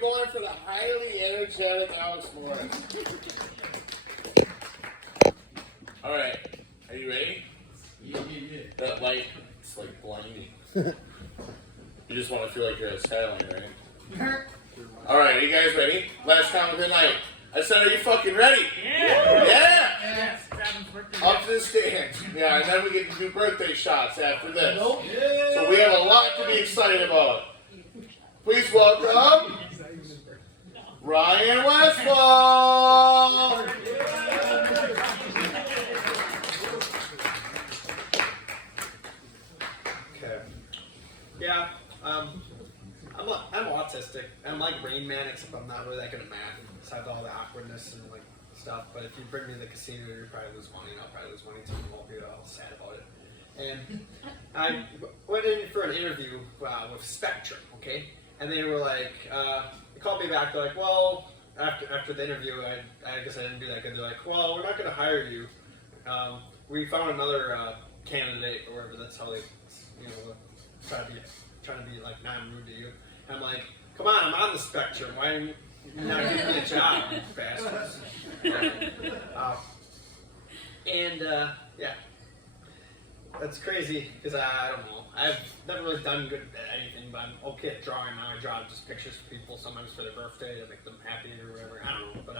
you're going for the highly energetic Alex Morris. Alright, are you ready? Yeah. That light, it's like blinding. You just want to feel like you're at sailing, right? Alright, are you guys ready? Last time of the night. I said, are you fucking ready? Yeah! Yeah! Up to the stand. Yeah, and then we get to do birthday shots after this. Nope. Yeah. So we have a lot to be excited about. Please welcome Ryan Westfall. Okay. Yeah, I'm autistic. I'm like Rain Man, except I'm not really that good at math. So I have all the awkwardness and like stuff. But if you bring me to the casino, you'll probably lose money, and I'll probably lose money too, and won't be all sad about it. And I went in for an interview with Spectrum, okay? And they were like, they called me back. They're like, well, after the interview, I guess I didn't do that good. They're like, well, we're not going to hire you. We found another candidate, or whatever. That's how they, trying to be like non-rude to you. And I'm like, come on, I'm on the spectrum. Why are you not giving me a job, you bastards? Yeah, that's crazy because I don't know. I've never really done good at anything, but I'm okay at drawing now. I draw just pictures for people, sometimes for their birthday to make them happy or whatever. I don't know, but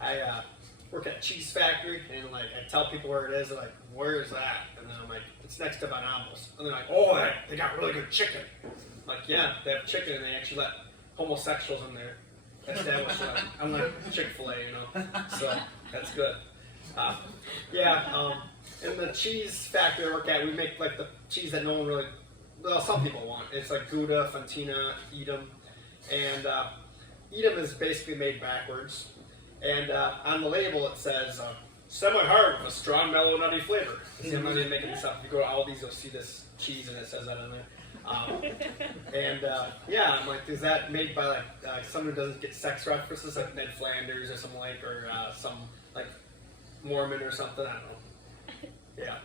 I work at a cheese factory, and like I tell people where it is. They're like, "Where is that?" And then I'm like, "It's next to Bonobos." And they're like, "Oh, they got really good chicken." I'm like, yeah, they have chicken, and they actually let homosexuals in there. Establish that. I'm like Chick-fil-A, you know. So that's good. In the cheese factory I work at, we make like the cheese that no one really, well, some people want. It's like Gouda, Fontina, Edam, and Edam is basically made backwards. And on the label it says semi-hard with a strong, mellow, nutty flavor. See, I'm not even making this up. If you go to Aldi's, you'll see this cheese and it says that on there. I'm like, is that made by like someone who doesn't get sex references, like Ned Flanders or something like, or some like Mormon or something? I don't know. Yeah.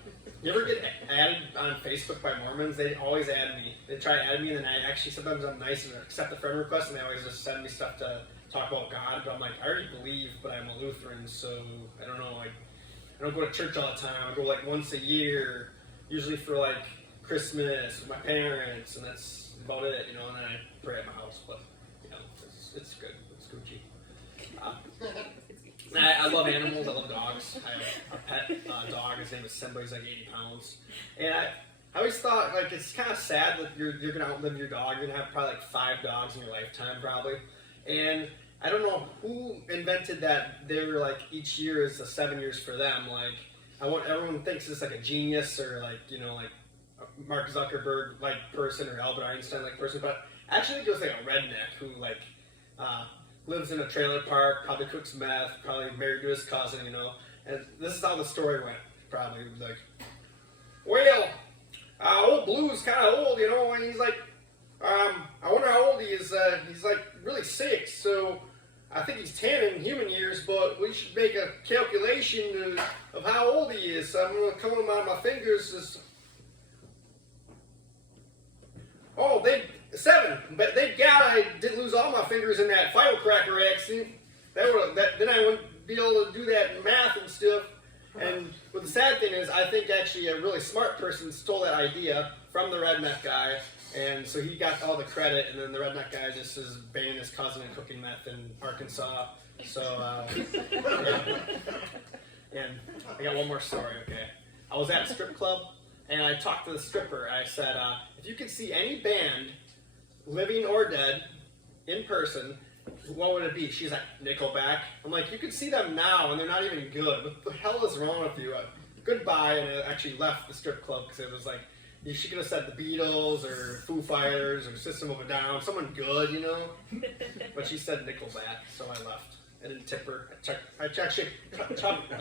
You ever get added on Facebook by Mormons? They always add me. They try to add me, and then I actually sometimes I'm nice and accept the friend request, and they always just send me stuff to talk about God. But I'm like, I already believe, but I'm a Lutheran, so I don't know. Like, I don't go to church all the time. I go like once a year, usually for like Christmas with my parents, and that's about it, you know. And then I pray at my house, but you know, it's good. It's Gucci. I love animals. I love dogs. I have a pet dog. His name is Simba. He's like 80 pounds. And I always thought, like, it's kind of sad that you're going to outlive your dog. You're going to have probably like 5 dogs in your lifetime, probably. And I don't know who invented that. They're like, each year is 7 years for them. Like, everyone thinks it's like a genius or like, you know, like Mark Zuckerberg like person or Albert Einstein like person. But actually, it goes like a redneck who like lives in a trailer park, probably cooks meth, probably married to his cousin, you know. And this is how the story went, probably. Like, well, old Blue's kind of old, you know, and he's like, I wonder how old he is. He's like really sick, so I think he's 10 in human years, but we should make a calculation of how old he is. So I'm going to count him on my fingers. Oh, 7, but thank God I didn't lose all my fingers in that firecracker accident. Then I wouldn't be able to do that math and stuff. And what the sad thing is, I think actually a really smart person stole that idea from the redneck guy, and so he got all the credit, and then the redneck guy just is banging his cousin and cooking meth in Arkansas. So, and I got one more story, okay? I was at a strip club, and I talked to the stripper. I said, if you could see any band, living or dead, in person, what would it be? She's like, Nickelback. I'm like, you can see them now, and they're not even good. What the hell is wrong with you? Goodbye, and I actually left the strip club because it was like, she could have said the Beatles or Foo Fighters or System of a Down, someone good, you know? But she said Nickelback, so I left. I didn't tip her. I actually